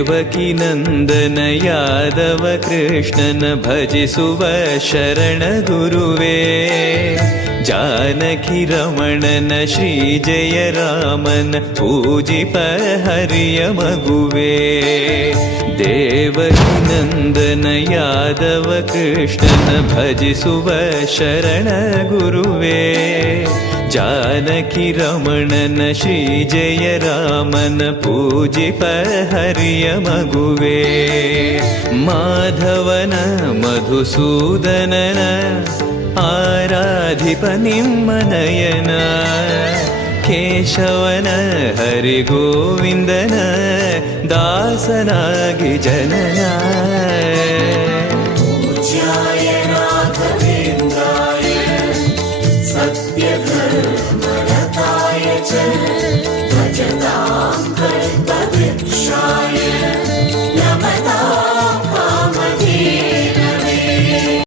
ದೇವಕಿ ನಂದನ ಯಾದವ ಕೃಷ್ಣನ ಭಜಿಸುವ ಶರಣ ಗುರುವೇ. ಜಾನಕಿ ರಮಣನ ಶ್ರೀ ಜಯ ರಾಮನ ಪೂಜಿಪ ಹರಿಯ ಮಗುವೇ. ದೇವಕಿ ನಂದನ ಯಾದವ ಕೃಷ್ಣನ ಭಜಿಸುವ ಶರಣ ಗುರುವೇ. ಜಾನಕಿ ರಮಣನ ಶ್ರೀ ಜಯ ರಾಮನ ಪೂಜಿಪ ಹರಿಯ ಮಗುವೇ. ಮಾಧವನ ಮಧುಸೂದನನ ಆರಾಧಿಪ ನಿಮ್ಮ ನಯನ. ಕೇಶವನ ಹರಿಗೋವಿಂದನ ದಾಸನಾಗಿ ಜನನ. ಪೂಜ್ಯಾಯ